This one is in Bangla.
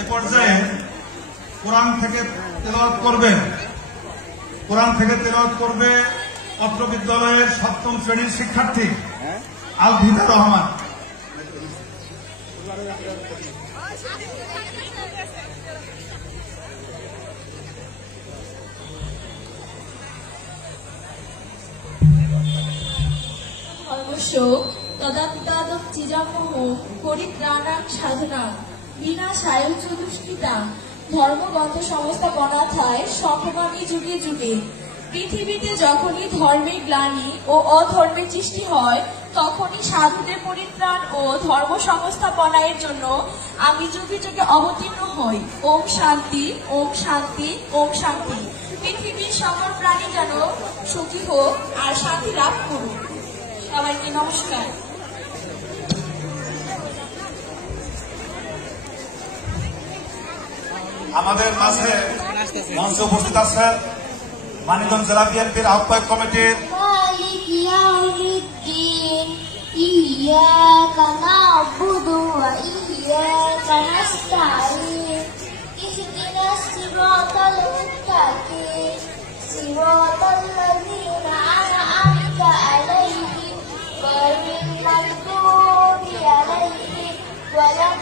এ পর্যায়ে কোরআন থেকে তেলাওয়াত করবে অত্র বিদ্যালয়ের 7ম শ্রেণীর শিক্ষার্থী আলভিদা রহমান। তদাত্মাদম চিজামহ পরিত্রাণাং সাধনাং বিনা সায়ু চতুষ্কৃতাং ধর্মগ্রন্থ সংস্থাপনাথায় সম্ভবামী যুগে যুগে। পৃথিবীতে যখনই ধর্মের গ্লানি ও অধর্মের সৃষ্টি হয় তখনই সাধুদের পরিত্রাণ ও ধর্ম সংস্থাপনার জন্য আমি যুগে যুগে অবতীর্ণ হই। ওম শান্তি, ওম শান্তি, ওম শান্তি। পৃথিবীর সকল প্রাণী যেন সুখী হোক আর শান্তি লাভ করুক। সবাইকে নমস্কার। আমাদের মাঝে মঞ্চে উপস্থিত আছেন মানিকগঞ্জ জেলা বিএনপির আহ্বায়ক কমিটির ইয়াকা না'বুদু ওয়া ইয়াকা নাস্তাঈন ইহদিনাস সিরাতাল মুস্তাকিম সিরাতাল লাযীনা আন'আমতা আলাইহিম গায়রিল মাগদুবি আলাইহিম ওয়ালাদ